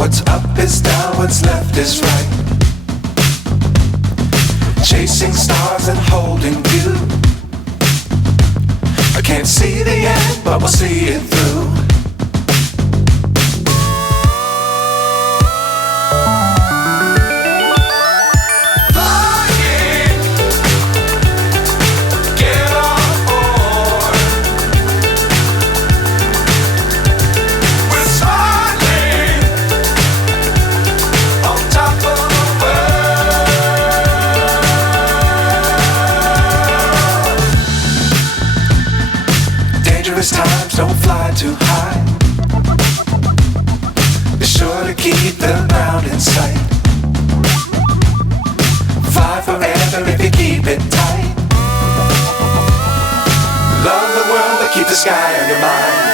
What's up is down, what's left is right. Chasing stars and holding you. I can't see the end, but we'll see it through. Times don't fly too high. Be sure to keep the ground in sight. Fly forever if you keep it tight. Love the world but keep the sky on your mind.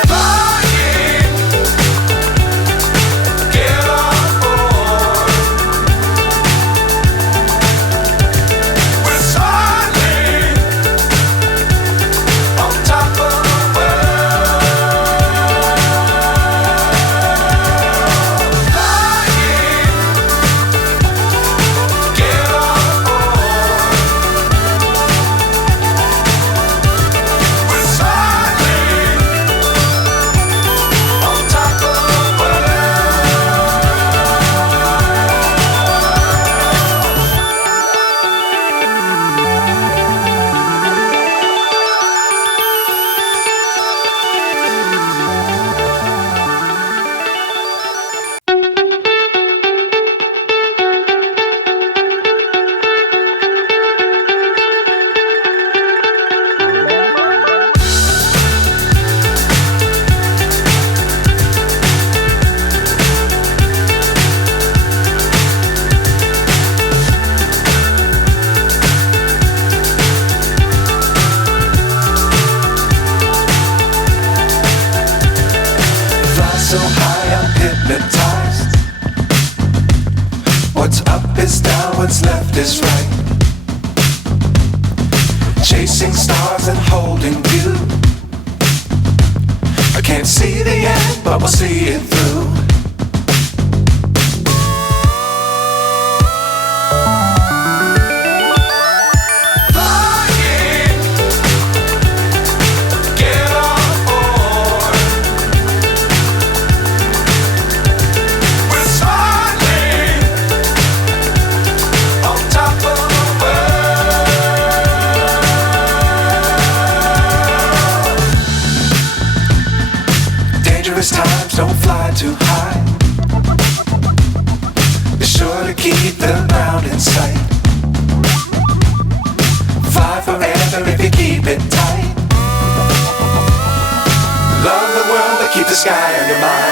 So high I'm hypnotized. What's up is down, what's left is right. Chasing stars and holding you. I can't see the end, but we'll see it through. Times don't fly too high. Be sure to keep the ground in sight. Fly forever if you keep it tight. Love the world but keep the sky on your mind.